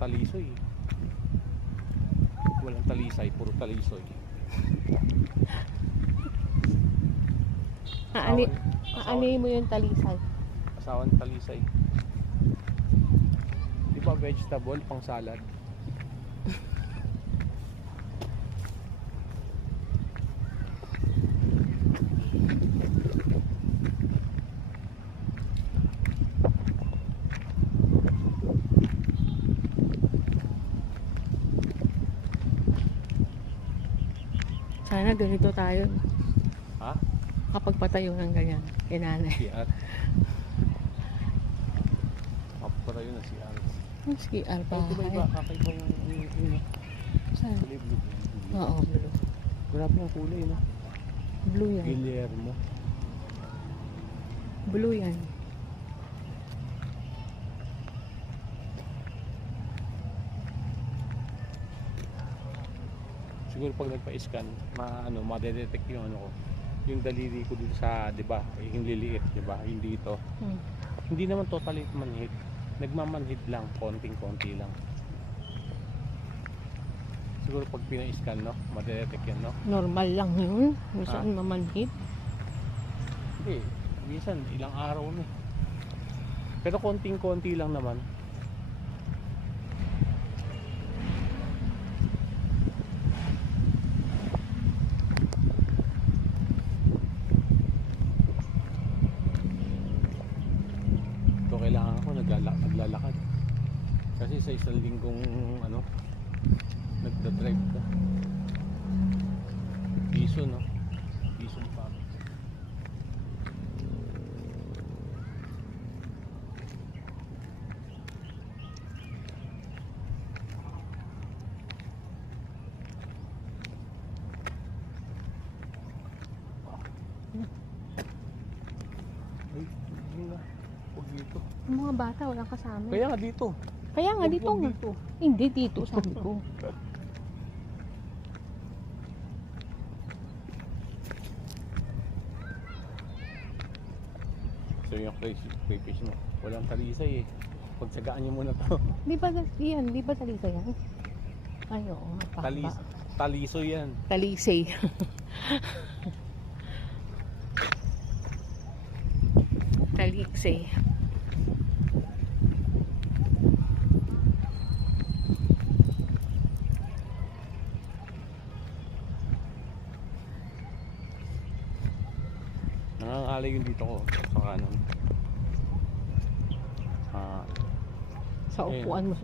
talisoy. Walang talisay, puro talisoy. Aanay mo yung talisay. Asawan talisay. Di ba vegetable pang salad? Sana ganito tayo. Ha? Kapag patayo ng ganyan, kinanay. CR. Kapatay yun na CR. Ang CR pa. Ay, diba kakaiba yung Saan? kulay blue? Oo, blue. Grabe yung kulay, no? Blue yan. Guillermo. Blue yan. Siguro pag nagpa-scan, madedetect yung ano ko. Yung daliri ko dito sa, 'di ba? Yung liliit, 'di ba? Hindi ito. Hindi naman totally manhid. Nagmamanhid lang, konting-konti lang. Siguro pag pina-scan, no, madedetect yan, no? Normal lang yun. Minsan mamanhid. Hindi, minsan ilang araw na. Pero konting-konti lang naman. Ito kailangan ako naglalakad. Kasi sa isang linggong nagda-drive ka. Piso, no? Piso pa. Ay, hindi na. Huwag dito. Yung mga bata, walang kasama. Kaya nga dito. Kaya nga dito Huwag nga. dito. Hindi dito, sabi ko. So yung crayfish mo, walang talisay eh. Pagsagaan nyo muna to. Di ba yan? Di ba talisa yan? Ay, oo. Taliso yan. Talisay. Talisay. Nangangalay yung dito ko sa kanan. Sa upuan mo